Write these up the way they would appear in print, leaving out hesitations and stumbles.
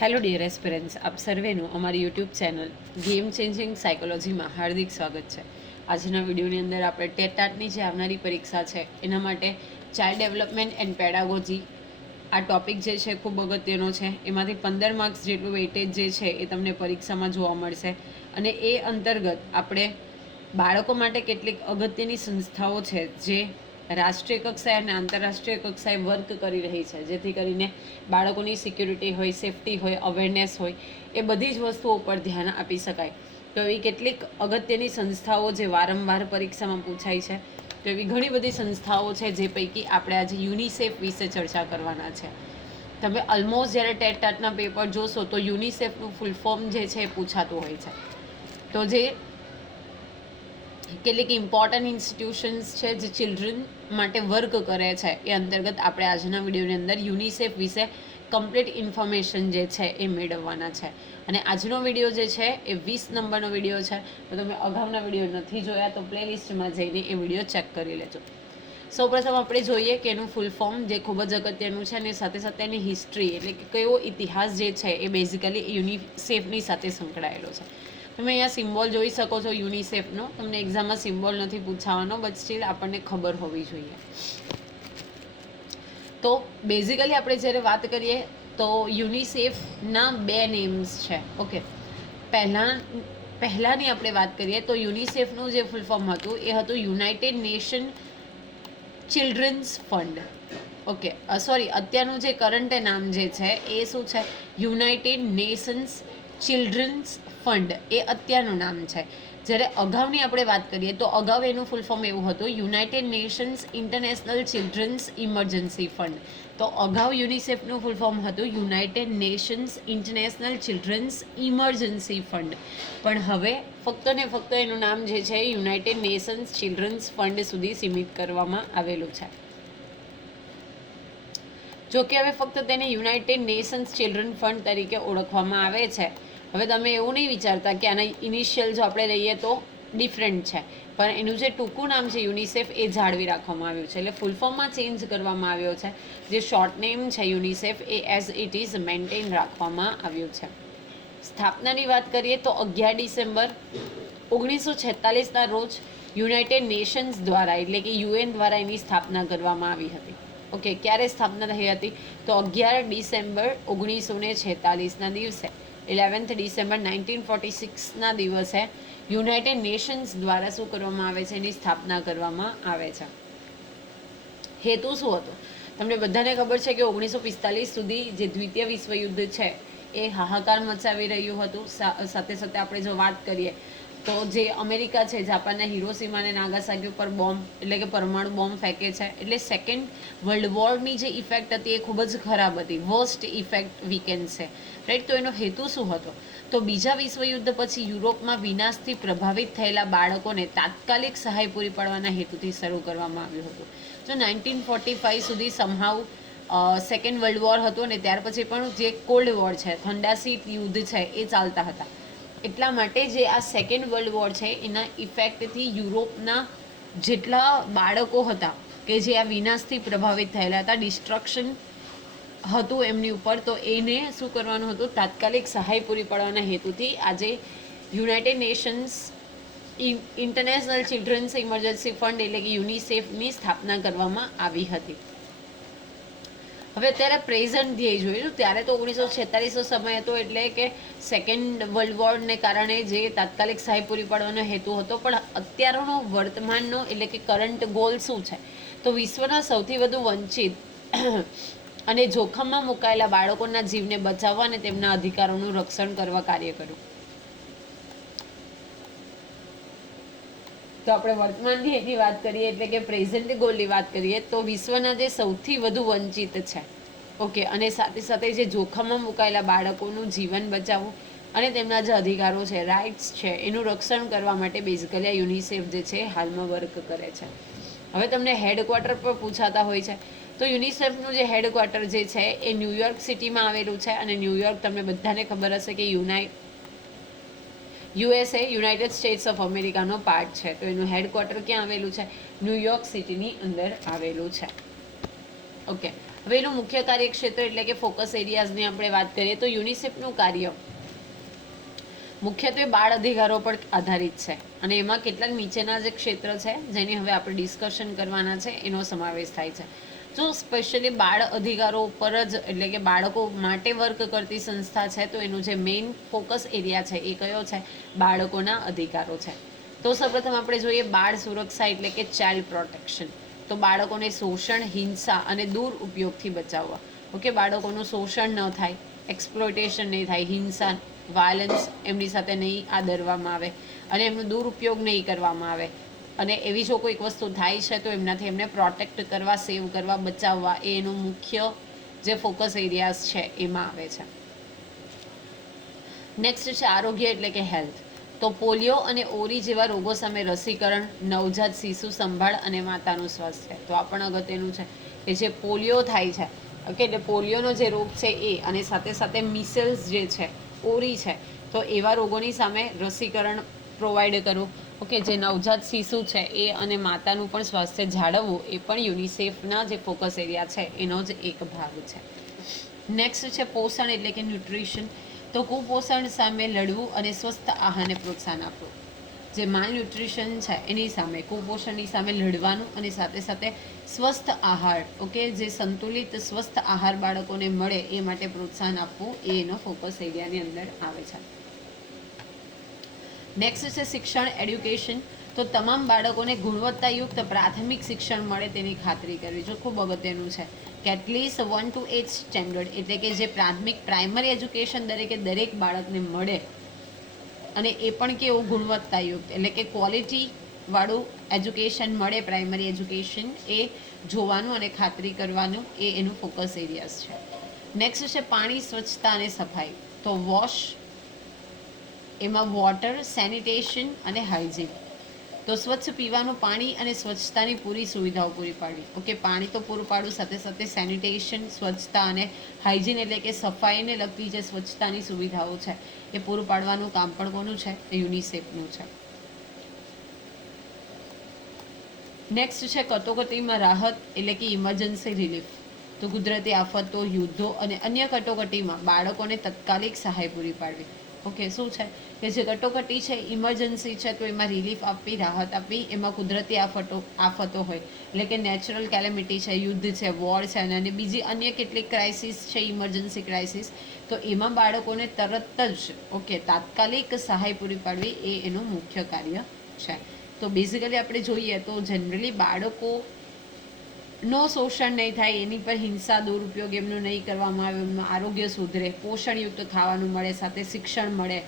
Hello dear aspirants, આપ સર્વેનું અમારી YouTube channel game changing સાયકોલોજીમાં હાર્દિક સ્વાગત છે. આજના વિડીયોની અંદર આપણે ટેટાટની જે આવનારી પરીક્ષા છે એના માટે ચાઇલ્ડ ડેવલપમેન્ટ એન્ડ પેડાગોજી આ ટોપિક જે છે ખૂબ અગત્યનો છે. એમાંથી 15 માર્ક્સ જેટલું વેઇટેજ જે છે એ તમને પરીક્ષામાં જોવા મળશે અને એ અંતર્ગત આપણે બાળકો માટે કેટલીક અગત્યની સંસ્થાઓ છે જે રાષ્ટ્રીય કક્ષાએ અને આંતરરાષ્ટ્રીય કક્ષાએ વર્ક કરી રહી છે, જેથી કરીને બાળકોની સિક્યુરિટી હોય, સેફટી હોય, અવેરનેસ હોય, એ બધી જ વસ્તુઓ ઉપર ધ્યાન આપી શકાય. તો એવી કેટલીક અગત્યની સંસ્થાઓ જે વારંવાર પરીક્ષામાં પૂછાય છે, તો એવી ઘણી બધી સંસ્થાઓ છે જે પૈકી આપણે આજે યુનિસેફ વિશે ચર્ચા કરવાના છે. તમે ઓલમોસ્ટ જ્યારે ટેટ ટાટના પેપર જોશો તો યુનિસેફનું ફૂલ ફોર્મ જે છે એ પૂછાતું હોય છે. તો જે કેટલીક ઇમ્પોર્ટન્ટ ઇન્સ્ટિટ્યુશન્સ છે જે ચિલ્ડ્રન માટે વર્ક કરે છે એ અંતર્ગત આપણે આજના વિડીયોની અંદર યુનિસેફ વિશે કમ્પ્લીટ ઇન્ફોર્મેશન જે છે એ મેળવવાના છે. અને આજનો વિડીયો જે છે એ 20 નંબરનો વિડીયો છે. તો તમે અગાઉના વિડીયો નથી જોયા તો પ્લેલિસ્ટમાં જઈને એ વિડીયો ચેક કરી લેજો. સૌપ્રથમ આપણે જોઈએ કે એનું ફૂલ ફોર્મ જે ખૂબ જ અગત્યનું છે અને સાથે સાથે એની હિસ્ટ્રી એટલે કે કયો ઇતિહાસ જે છે એ બેઝિકલી યુનિસેફની સાથે સંકળાયેલો છે. તમે અહીંયા સિમ્બોલ જોઈ શકો છો યુનિસેફનો. તમને એક્ઝામમાં સિમ્બોલ નથી પૂછાવાનો, બટ સ્ટીલ આપણને ખબર હોવી જોઈએ. તો બેઝિકલી આપણે જ્યારે વાત કરીએ તો યુનિસેફના 2 નેમ્સ છે. ઓકે, પહેલાંની આપણે વાત કરીએ તો યુનિસેફનું જે ફૂલ ફોર્મ હતું એ હતું United Nation Children's Fund. Okay, sorry, અત્યારનું જે કરંટ નામ જે છે એ શું છે? યુનાઇટેડ નેશન્સ ચિલ્ડ્રન્સ ફંડ એ અત્યારનું નામ છે. જ્યારે અગાઉની આપણે વાત કરીએ તો અગાઉ એનું ફૂલ ફોર્મ એવું હતું United Nations International Children's Emergency Fund. તો અગાઉ યુનિસેફનું ફૂલ ફોર્મ હતું United Nations International Children's Emergency Fund. પણ હવે ફક્ત ને ફક્ત એનું નામ જે છે યુનાઇટેડ નેશન્સ ચિલ્ડ્રન્સ ફંડ સુધી સીમિત કરવામાં આવેલું છે. જોકે હવે ફક્ત તેને યુનાઇટેડ નેશન્સ ચિલ્ડ્રન ફંડ તરીકે ઓળખવામાં આવે છે. હવે તમે એવું નહીં વિચારતા કે આના ઇનિશિયલ જો આપણે લઈએ તો ડિફરન્ટ છે, પણ એનું જે ટૂંકું નામ છે યુનિસેફ એ જાળવી રાખવામાં આવ્યું છે. એટલે ફૂલ ફોર્મમાં ચેન્જ કરવામાં આવ્યો છે. જે શોર્ટ નેમ છે UNICEF A as it is maintain રાખવામાં આવ્યું છે. સ્થાપનાની વાત કરીએ તો 11 ડિસેમ્બર 1946ના રોજ યુનાઇટેડ નેશન્સ દ્વારા એટલે કે યુએન દ્વારા એની સ્થાપના કરવામાં આવી હતી. ઓકે, ક્યારે સ્થાપના થઈ હતી? તો 11 ડિસેમ્બર 1946ના દિવસે 11th ડિસેમ્બર 1946ના દિવસે યુનાઇટેડ નેશન્સ દ્વારા શું કરવામાં આવે છે? એની સ્થાપના કરવામાં આવે છે. હેતુ શું હતો? તમને બધાને ખબર છે કે 1945 સુધી જે દ્વિતીય વિશ્વયુદ્ધ છે એ હાહાકાર મચાવી રહ્યું હતું. સાથે સાથે આપણે જો વાત કરીએ તો જે અમેરિકા છે જાપાનના હિરોશીમા અને નાગાસાકી ઉપર બોમ્બ એટલે કે પરમાણુ બોમ્બ ફેંકે છે. એટલે સેકન્ડ વર્લ્ડ વોરની જે ઇફેક્ટ હતી એ ખૂબ જ ખરાબ હતી. Worst effect we can say, right? તો એનો હેતુ શું હતો? તો બીજા વિશ્વયુદ્ધ પછી યુરોપમાં વિનાશથી પ્રભાવિત થયેલા બાળકોને તાત્કાલિક સહાય પૂરી પાડવાના હેતુથી શરૂ કરવામાં આવ્યું હતું. જો 1945 સુધી સમહાવ સેકન્ડ વર્લ્ડ વોર હતો ને ત્યાર પછી પણ જે કોલ્ડ વોર છે, ઠંડા યુદ્ધ છે એ ચાલતા હતા. એટલા માટે જે આ સેકન્ડ વર્લ્ડ વોર છે એના ઇફેક્ટથી યુરોપના જેટલા બાળકો હતા કે જે આ વિનાશથી પ્રભાવિત થયેલા હતા, ડિસ્ટ્રક્શન હતું એમની ઉપર, તો એને શું કરવાનું હતું? તાત્કાલિક સહાય પૂરી પાડવાના હેતુથી આજે United Nations International Children's Emergency Fund એટલે કે યુનિસેફની સ્થાપના કરવામાં આવી હતી. હવે અત્યારે પ્રેઝન્ટ ધ્યેય જોયું ત્યારે તો 1946નો સમય હતો એટલે કે સેકન્ડ વર્લ્ડ વોરને કારણે જે તાત્કાલિક સહાય પૂરી પાડવાનો હેતુ હતો. પણ અત્યારનો વર્તમાનનો એટલે કે કરંટ ગોલ શું છે? તો વિશ્વના સૌથી વધુ વંચિત અને જોખમમાં મુકાયેલા બાળકોના જીવને બચાવવા અને તેમના અધિકારોનું રક્ષણ કરવા કાર્ય કર્યું. તો આપણે વર્તમાન ધ્યેયની વાત કરીએ એટલે કે પ્રેઝન્ટ ગોલની વાત કરીએ તો વિશ્વના જે સૌથી વધુ વંચિત છે, ઓકે, અને સાથે સાથે જે જોખમમાં મુકાયેલા બાળકોનું જીવન બચાવવું અને તેમના જે અધિકારો છે, રાઇટ્સ છે, એનું રક્ષણ કરવા માટે બેઝિકલી આ યુનિસેફ જે છે હાલમાં વર્ક કરે છે. હવે તમને હેડક્વાર્ટર પર પૂછાતા હોય છે તો યુનિસેફનું જે હેડક્વાર્ટર જે છે એ ન્યૂયોર્ક સિટીમાં આવેલું છે. અને ન્યૂયોર્ક તમને બધાને ખબર હશે કે યુએસએ યુનાઇટેડ સ્ટેટ્સ ઓફ અમેરિકાનો પાર્ટ છે. તો એનું હેડક્વાર્ટર ક્યાં આવેલું છે? ન્યૂયોર્ક સિટીની અંદર આવેલું છે. ઓકે, હવે એનું મુખ્ય કાર્યક્ષેત્ર એટલે કે ફોકસ એરિયાઝની આપણે વાત કરીએ તો યુનિસેફનું કાર્ય મુખ્યત્વે બાળ અધિકારો પર આધારિત છે અને એમાં કેટલાક નીચેના જે ક્ષેત્ર છે જેની હવે આપણે ડિસ્કશન કરવાના છે એનો સમાવેશ થાય છે. જો સ્પેશિયલી બાળ અધિકારો ઉપર જ એટલે કે બાળકો માટે વર્ક કરતી સંસ્થા છે તો એનું જે મેઇન ફોકસ એરિયા છે એ કયો છે? બાળકોના અધિકારો છે. તો સૌપ્રથમ આપણે જોઈએ બાળ સુરક્ષા એટલે કે ચાઇલ્ડ પ્રોટેક્શન. તો બાળકોને શોષણ, હિંસા અને દુરુપયોગથી બચાવવા. ઓકે, બાળકોનું શોષણ ન થાય, એક્સપ્લોઇટેશન નહીં થાય, હિંસા, વાયલન્સ એમની સાથે નહીં આદરવામાં આવે અને એમનો દુરુપયોગ નહીં કરવામાં આવે અને એવી જો કોઈક વસ્તુ થાય છે તો એમનાથી એમને પ્રોટેક્ટ કરવા, સેવ કરવા, બચાવવા એ એનું મુખ્ય જે ફોકસ એરિયાઝ છે એમાં આવે છે. નેક્સ્ટ છે આરોગ્ય એટલે કે હેલ્થ. તો પોલિયો અને ઓરી જેવા રોગો સામે રસીકરણ, નવજાત શિશુ સંભાળ અને માતાનું સ્વાસ્થ્ય. તો આ પણ અગત્યનું છે કે જે પોલિયો થાય છે, ઓકે, એટલે પોલિયોનો જે રોગ છે એ અને સાથે સાથે મિસલ્સ જે છે, ઓરી છે, તો એવા રોગોની સામે રસીકરણ પ્રોવાઈડ કરવું. ઓકે, જે નવજાત શિશુ છે એ અને માતાનું પણ સ્વાસ્થ્ય જાળવવું એ પણ યુનિસેફના જે ફોકસ એરિયા છે એનો જ એક ભાગ છે. નેક્સ્ટ છે પોષણ એટલે કે ન્યુટ્રિશન. તો કુપોષણ સામે લડવું અને સ્વસ્થ આહારને પ્રોત્સાહન આપવું. જે માલ ન્યુટ્રિશન છે એની સામે, કુપોષણની સામે લડવાનું અને સાથે સાથે સ્વસ્થ આહાર, ઓકે, જે સંતુલિત સ્વસ્થ આહાર બાળકોને મળે એ માટે પ્રોત્સાહન આપવું એ એનો ફોકસ એરિયાની અંદર આવે છે. નેક્સ્ટ છે શિક્ષણ, એડ્યુકેશન. તો તમામ બાળકોને ગુણવત્તાયુક્ત પ્રાથમિક શિક્ષણ મળે તેની ખાતરી કરવી. જો ખૂબ અગત્યનું છે કે એટલીસ્ટ 1 to 8 સ્ટેન્ડર્ડ એટલે કે જે પ્રાઇમરી એજ્યુકેશન દરેક બાળકને મળે અને એ પણ કેવું ગુણવત્તાયુક્ત એટલે કે ક્વોલિટી વાળું એજ્યુકેશન મળે, પ્રાઇમરી એજ્યુકેશન એ જોવાનું અને ખાતરી કરવાનું એ એનું ફોકસ એરિયાઝ છે. નેક્સ્ટ છે પાણી, સ્વચ્છતા અને સફાઈ. તો વોશ, એમાં વોટર, સેનિટેશન અને હાઇજીન. તો સ્વચ્છ પીવાનું પાણી અને સ્વચ્છતાની પૂરી સુવિધાઓ પૂરી પાડવી. ઓકે, પાણી તો પૂરું પાડવું, સાથે સાથે સેનિટેશન, સ્વચ્છતા અને હાઇજીન એટલે કે સફાઈને લગતી જે સ્વચ્છતાની સુવિધાઓ છે એ પૂરું પાડવાનું કામ પણ કોનું છે? એ યુનિસેફનું છે. નેક્સ્ટ છે કટોકટીમાં રાહત એટલે કે ઇમરજન્સી રિલીફ. તો કુદરતી આફતો, યુદ્ધો અને અન્ય કટોકટીમાં બાળકોને તત્કાલિક સહાય પૂરી પાડવી. ઓકે, શું છે કે જે કટોકટી છે, ઇમરજન્સી છે, તો એમાં રિલીફ આપવી, રાહત આપવી. એમાં કુદરતી આફતો હોય એટલે કે નેચરલ કેલેમિટી છે, યુદ્ધ છે, વોર છે અને બીજી અન્ય કેટલીક ક્રાઇસિસ છે, ઇમરજન્સી ક્રાઇસિસ, તો એમાં બાળકોને તરત જ, ઓકે, તાત્કાલિક સહાય પૂરી પાડવી એ એનું મુખ્ય કાર્ય છે. તો બેઝિકલી આપણે જોઈએ તો જનરલી બાળકો નો શોષણ નહીં થાય, એની પર હિંસા, દુરુપયોગ એમનું નહીં કરવામાં આવે, એમનું આરોગ્ય સુધરે, પોષણયુક્ત ખાવાનું મળે, સાથે શિક્ષણ મળે,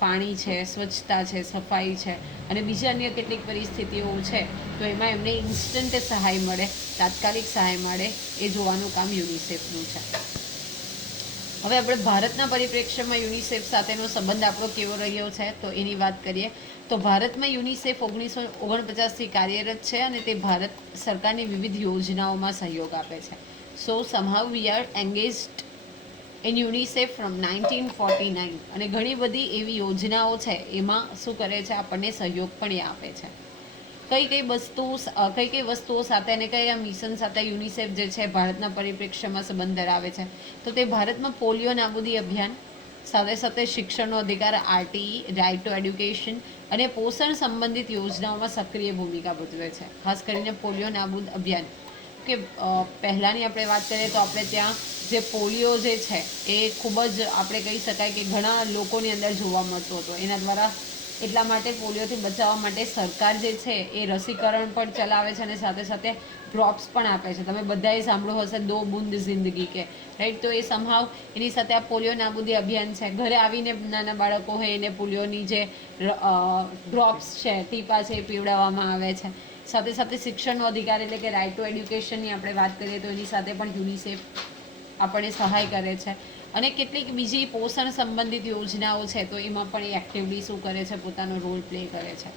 પાણી છે, સ્વચ્છતા છે, સફાઈ છે અને બીજી અન્ય કેટલીક પરિસ્થિતિઓ છે તો એમાં એમને ઇન્સ્ટન્ટ સહાય મળે, તાત્કાલિક સહાય મળે એ જોવાનું કામ યુનિસેફનું છે. હવે આપણે ભારતના પરિપ્રેક્ષ્યમાં યુનિસેફ સાથેનો સંબંધ આપણો કેવો રહ્યો છે તો એની વાત કરીએ. તો ભારતમાં યુનિસેફ 1949થી કાર્યરત છે અને તે ભારત સરકારની વિવિધ યોજનાઓમાં સહયોગ આપે છે. So somehow we are engaged in UNICEF from 1949 અને ઘણી બધી એવી યોજનાઓ છે એમાં શું કરે છે? આપણને સહયોગ પણ એ આપે છે. કઈ કઈ વસ્તુઓ સાથે અને કયા મિશન સાથે યુનિસેફ જે છે ભારતના પરિપ્રેક્ષ્યમાં સંબંધ ધરાવે છે? તો તે ભારતમાં પોલિયો નાબૂદી અભિયાન, સાથે સાથે શિક્ષણનો અધિકાર, આરટીઈ, રાઇટ ટુ એડ્યુકેશન અને પોષણ સંબંધિત યોજનાઓમાં સક્રિય ભૂમિકા ભજવે છે. ખાસ કરીને પોલિયો નાબૂદ અભિયાન કે પહેલાંની આપણે વાત કરીએ તો આપણે ત્યાં જે પોલિયો જે છે એ ખૂબ જ આપણે કહી શકાય કે ઘણા લોકોની અંદર જોવા મળતો હતો. એના દ્વારા એટલા માટે પોલિયોથી બચાવવા માટે સરકાર જે છે એ રસીકરણ પણ ચલાવે છે અને સાથે સાથે ડ્રોપ્સ પણ આપે છે. તમે બધાએ સાંભળ્યું હશે, 2 બૂંદ જિંદગી કે, રાઈટ? તો એ સમહાવ એની સાથે આ પોલિયો નાબૂદી અભિયાન છે. ઘરે આવીને નાના બાળકો હોય એને પોલિયોની જે ડ્રોપ્સ છે, ટીપા છે, એ પીવડાવવામાં આવે છે. સાથે સાથે શિક્ષણનો અધિકાર એટલે કે રાઇટ ટુ એડ્યુકેશનની આપણે વાત કરીએ તો એની સાથે પણ યુનિસેફ આપણને સહાય કરે છે. અને કેટલીક બીજી પોષણ સંબંધિત યોજનાઓ છે તો એમાં પણ એ એક્ટિવલી શું કરે છે? પોતાનો રોલ પ્લે કરે છે.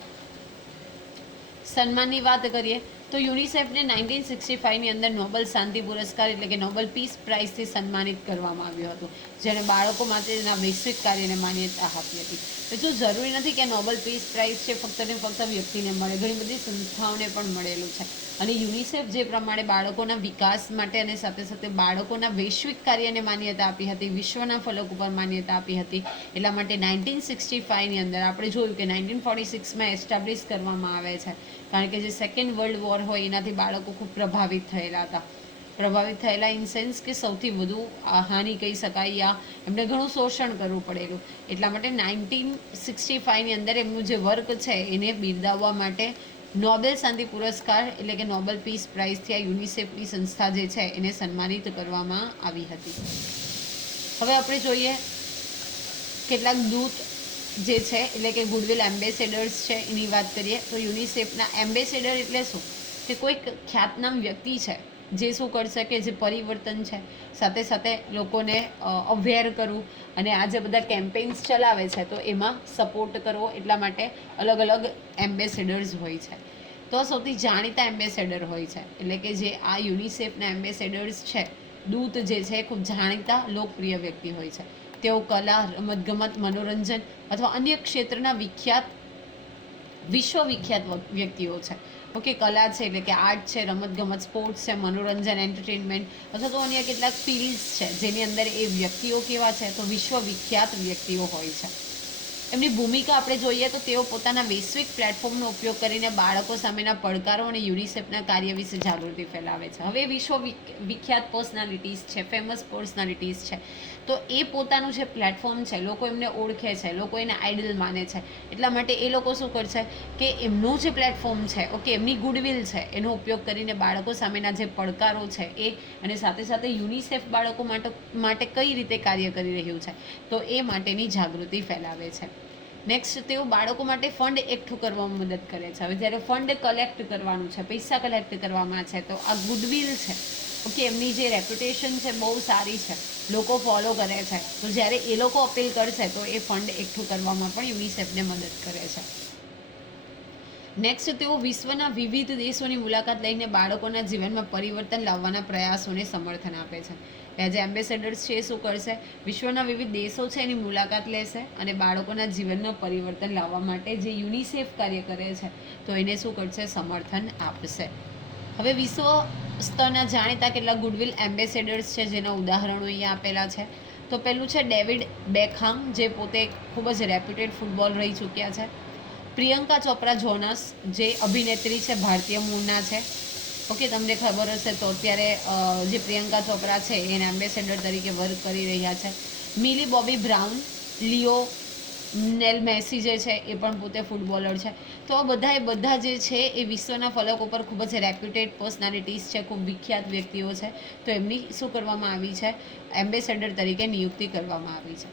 સન્માનની વાત કરીએ તો યુનિસેફને 1965ની અંદર નોબેલ શાંતિ પુરસ્કાર એટલે કે નોબેલ પીસ પ્રાઇઝથી સન્માનિત કરવામાં આવ્યું હતું, જેણે બાળકો માટેના વૈશ્વિક કાર્યને માન્યતા આપી હતી. તો જો જરૂરી નથી કે નોબેલ પીસ પ્રાઇઝ છે ફક્ત ને ફક્ત વ્યક્તિને મળે, ઘણી બધી સંસ્થાઓને પણ મળેલું છે. અને યુનિસેફ જે પ્રમાણે બાળકોના વિકાસ માટે અને સાથે સાથે બાળકોના વૈશ્વિક કાર્યને માન્યતા આપી હતી, વિશ્વના ફલક ઉપર માન્યતા આપી હતી, એટલા માટે 1965ની અંદર આપણે જોયું કે 1946માં એસ્ટાબ્લિશ કરવામાં આવે છે, કારણ કે જે સેકન્ડ વર્લ્ડ વોર હોય એનાથી બાળકો ખૂબ પ્રભાવિત થયેલા ઇન સેન્સ કે સૌથી વધુ હાનિ કહી શકાય, યા એમને ઘણું શોષણ કરવું પડેલું. એટલા માટે 1965ની અંદર એમનું જે વર્ક છે એને બિરદાવવા માટે નોબેલ શાંતિ પુરસ્કાર એટલે કે નોબેલ પીસ પ્રાઇઝથી આ યુનિસેફની સંસ્થા જે છે એને સન્માનિત કરવામાં આવી હતી. હવે આપણે જોઈએ કેટલાક દૂત જે છે એટલે કે ગુડવિલ એમ્બેસેડર્સ છે એની વાત કરીએ તો યુનિસેફના એમ્બેસેડર એટલે શું કે કોઈક ખ્યાતનામ વ્યક્તિ છે જે શું કરશે કે જે પરિવર્તન છે સાથે સાથે લોકોને અવેર કરવું અને આ જે બધા કેમ્પેન્સ ચલાવે છે તો એમાં સપોર્ટ કરવો, એટલા માટે અલગ અલગ એમ્બેસેડર્સ હોય છે. તો સૌથી જાણીતા એમ્બેસેડર હોય છે એટલે કે જે આ યુનિસેફના એમ્બેસેડર્સ છે, દૂત જે છે એ ખૂબ જાણીતા લોકપ્રિય વ્યક્તિ હોય છે. તેઓ કલા, રમતગમત, મનોરંજન અથવા અન્ય ક્ષેત્રના વિશ્વવિખ્યાત વ્યક્તિઓ છે. ઓકે, કલા છે એટલે કે આર્ટ છે, રમતગમત, સ્પોર્ટ્સ છે, મનોરંજન, એન્ટરટેનમેન્ટ અથવા તો અન્ય કેટલાક ફિલ્ડ્સ છે જેની અંદર એ વ્યક્તિઓ કેવા છે તો વિશ્વવિખ્યાત વ્યક્તિઓ હોય છે. એમની ભૂમિકા આપણે જોઈએ તો તેઓ પોતાના વૈશ્વિક પ્લેટફોર્મનો ઉપયોગ કરીને બાળકો સામેના પડકારો અને યુનિસેફના કાર્ય વિશે જાગૃતિ ફેલાવે છે. હવે વિખ્યાત પર્સનાલિટીઝ છે, ફેમસ પર્સનાલિટીઝ છે, તો એ પોતાનું જે પ્લેટફોર્મ છે લોકો એમને ઓળખે છે, લોકો એને આઇડલ માને છે, એટલા માટે એ લોકો શું કરશે કે એમનું જે પ્લેટફોર્મ છે, ઓકે, એમની ગુડવિલ છે એનો ઉપયોગ કરીને બાળકો સામેના જે પડકારો છે એ અને સાથે સાથે યુનિસેફ બાળકો માટે કઈ રીતે કાર્ય કરી રહ્યું છે તો એ માટેની જાગૃતિ ફેલાવે છે. નેક્સ્ટ, તેઓ બાળકો માટે ફંડ એકઠું કરવામાં મદદ કરે છે. હવે જ્યારે ફંડ કલેક્ટ કરવાનું છે, પૈસા કલેક્ટ કરવામાં છે તો આ ગુડવિલ છે, ઓકે, એમની જે રેપ્યુટેશન છે બહુ સારી છે, લોકો ફોલો કરે છે, તો જ્યારે એ લોકો અપીલ કરશે તો એ ફંડ એકઠું કરવામાં પણ યુનિસેફને મદદ કરે છે. નેક્સ્ટ, તેઓ વિશ્વના વિવિધ દેશોની મુલાકાત લઈને બાળકોના જીવનમાં પરિવર્તન લાવવાના પ્રયાસોને સમર્થન આપે છે. જે એમ્બેસેડર્સ છે એ શું કરશે, વિશ્વના વિવિધ દેશો છે એની મુલાકાત લેશે અને બાળકોના જીવનમાં પરિવર્તન લાવવા માટે જે યુનિસેફ કાર્ય કરે છે તો એને શું કરશે, સમર્થન આપશે. હવે વિશ્વ સ્તરના જાણીતા કેટલાક ગુડવિલ એમ્બેસેડર્સ છે જેના ઉદાહરણો અહીંયા આપેલા છે. તો પહેલું છે ડેવિડ બેકહામ, જે પોતે ખૂબ જ રેપ્યુટેડ ફૂટબોલ રહી ચૂક્યા છે. પ્રિયંકા ચોપરા જોનસ, જે અભિનેત્રી છે, ભારતીય મૂળના છે. ઓકે, તમને ખબર હશે તો અત્યારે જે પ્રિયંકા ચોપરા છે એને એમ્બેસેડર તરીકે વર્ક કરી રહ્યા છે. મિલી બોબી બ્રાઉન, લિયોનેલ મેસી જે છે એ પણ પોતે ફૂટબોલર છે. તો આ બધા જે છે એ વિશ્વના ફલક ઉપર ખૂબ જ રેપ્યુટેડ પર્સનાલિટીઝ છે, ખૂબ વિખ્યાત વ્યક્તિઓ છે, તો એમની શું કરવામાં આવી છે, એમ્બેસેડર તરીકે નિયુક્તિ કરવામાં આવી છે.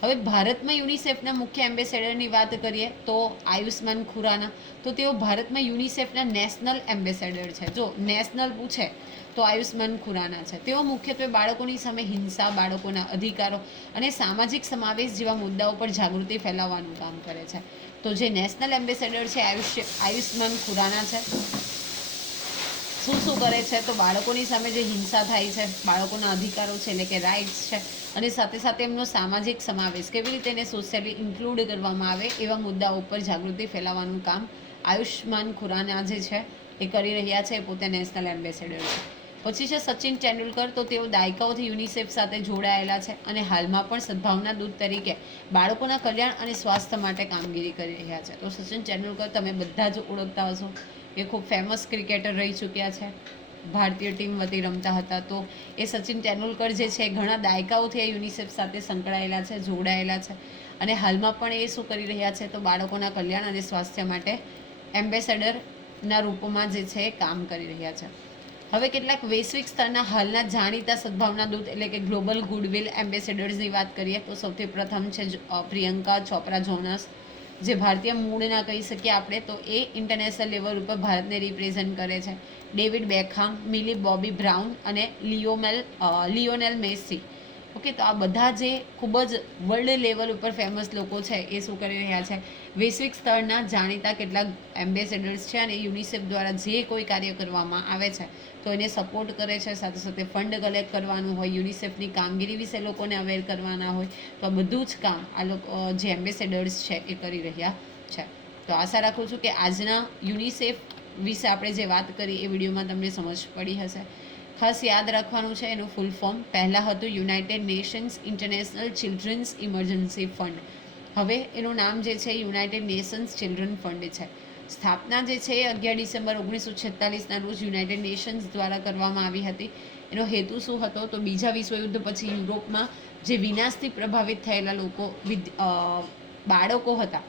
હવે ભારતમાં યુનિસેફના મુખ્ય એમ્બેસેડરની વાત કરીએ તો આયુષ્માન ખુરાના, તો તેઓ ભારતમાં યુનિસેફના નેશનલ એમ્બેસેડર છે. જો નેશનલ પૂછે તો આયુષ્માન ખુરાના છે. તેઓ મુખ્યત્વે બાળકોની સામે હિંસા, બાળકોના અધિકારો અને સામાજિક સમાવેશ જેવા મુદ્દાઓ પર જાગૃતિ ફેલાવવાનું કામ કરે છે. તો જે નેશનલ એમ્બેસેડર છે આયુષ્માન ખુરાના છે. શું કરે છે તો બાળકોની સામે જે હિંસા થાય છે, બાળકોના અધિકારો છે એટલે કે રાઇટ્સ છે, અને સાથે સાથે એમનો સામાજિક સમાવેશ કેવી રીતે એને સોશિયલી ઇન્ક્લુડ કરવામાં આવે એવા મુદ્દાઓ ઉપર જાગૃતિ ફેલાવવાનું કામ આયુષ્માન ખુરાના જે છે એ કરી રહ્યા છે, પોતે નેશનલ એમ્બેસેડર છે. પછી છે સચિન તેંડુલકર, તો તેઓ દાયકાઓથી યુનિસેફ સાથે જોડાયેલા છે અને હાલમાં પણ સદભાવના દૂત તરીકે બાળકોના કલ્યાણ અને સ્વાસ્થ્ય માટે કામગીરી કરી રહ્યા છે. તો સચિન તેંડુલકર તમે બધા જ ઓળખતા હશો, એ ખૂબ ફેમસ ક્રિકેટર રહી ચૂક્યા છે, ભારતીય ટીમ વતી રમતા હતા. તો એ સચિન તેંડુલકર જે છે ઘણા દાયકાઓથી યુનિસેફ સાથે સંકળાયેલા છે, જોડાયેલા છે, અને હાલમાં પણ એ શું કરી રહ્યા છે તો બાળકોના કલ્યાણ અને સ્વાસ્થ્ય માટે એમ્બેસેડરના રૂપમાં જે છે એ કામ કરી રહ્યા છે. હવે કેટલાક વૈશ્વિક સ્તરના હાલના જાણીતા સદભાવના દૂત એટલે કે ગ્લોબલ ગુડવિલ એમ્બેસેડર્સની વાત કરીએ તો સૌથી પ્રથમ છે પ્રિયંકા ચોપરા જોનસ, જે ભારતીય મૂળના કહી શકીએ આપણે, તો એ ઇન્ટરનેશનલ લેવલ ઉપર ભારતને રિપ્રેઝેન્ટ કરે છે. ડેવિડ બેકહામ, મિલી બોબી બ્રાઉન અને લિયોનેલ મેસી, ઓકે, તો આ બધા જે ખૂબ જ વર્લ્ડ લેવલ ઉપર ફેમસ લોકો છે એ શું કરી રહ્યા છે, વૈશ્વિક સ્તરના જાણીતા કેટલાક એમ્બેસેડર્સ છે અને યુનિસેફ દ્વારા જે કોઈ કાર્ય કરવામાં આવે છે તો એને સપોર્ટ કરે છે, સાથે સાથે ફંડ કલેક્ટ કરવાનું હોય, યુનિસેફની કામગીરી વિશે લોકોને અવેર કરવાના હોય, તો આ બધું જ કામ આ લોકો જે એમ્બેસેડર્સ છે એ કરી રહ્યા છે. તો આશા રાખું છું કે આજના યુનિસેફ વિશે આપણે જે વાત કરી એ વિડીયોમાં તમને સમજ પડી હશે. ખાસ યાદ રાખવાનું છે એનું ફૂલ ફોર્મ. પહેલાં હતું United Nations International Children's Emergency Fund. હવે એનું નામ જે છે યુનાઇટેડ નેશન્સ ચિલ્ડ્રન ફંડ છે. સ્થાપના જે છે એ 11 ડિસેમ્બર 1946ના રોજ યુનાઇટેડ નેશન્સ દ્વારા કરવામાં આવી હતી. એનો હેતુ શું હતો, તો બીજા વિશ્વયુદ્ધ પછી યુરોપમાં જે વિનાશથી પ્રભાવિત થયેલા લોકો બાળકો હતા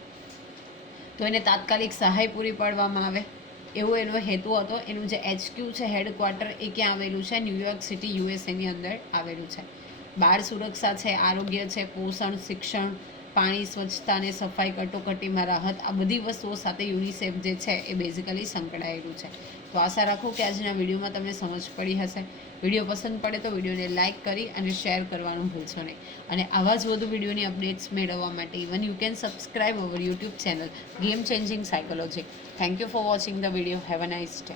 તો એને તાત્કાલિક સહાય પૂરી પાડવામાં આવે, એવો એનો હેતુ હતો. એનું જે HQ છે, હેડક્વાર્ટર, એ ક્યાં આવેલું છે, ન્યુયોર્ક સિટી યુએસએની અંદર આવેલું છે. બાળ સુરક્ષા છે, આરોગ્ય છે, પોષણ, શિક્ષણ, પાણી, સ્વચ્છતા અને સફાઈ, કટોકટીમાં રાહત, આ બધી વસ્તુઓ સાથે યુનિસેફ જે છે એ બેઝિકલી સંકળાયેલું છે. તો આશા રાખું કે આજના વિડીયોમાં તમને સમજ પડી હશે. વિડીયો પસંદ પડે તો વિડીયોને લાઇક કરી અને શેર કરવાનું ભૂલશો નહીં. અને આવા જ વધુ વિડીયોની અપડેટ્સ મેળવવા માટે even you can subscribe our YouTube channel game changing psychology. Thank you for watching the video. Have a nice day.